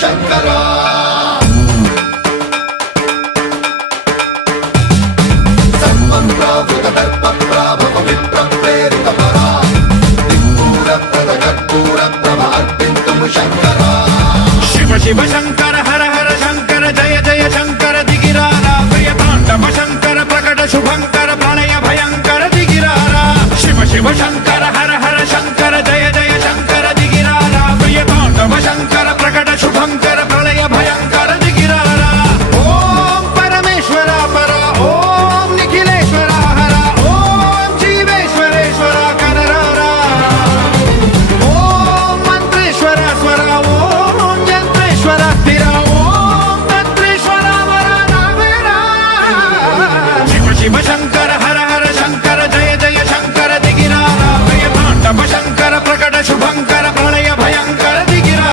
శంకర సర్వం ప్రావృత దర్ప ప్రాభవ విప్ర ప్రేరిత పరా దిక్పూర ప్రద కర్పూర ప్రభ అర్పింతుము శంకర శివ శివ శంకర హర హర శంకర జయ జయ శంకర దిగిరారా ప్రియ తాండవ శంకర ప్రకట శుభంకర ప్రణయ భయంకర దిగిరారా శివ శివ శంకర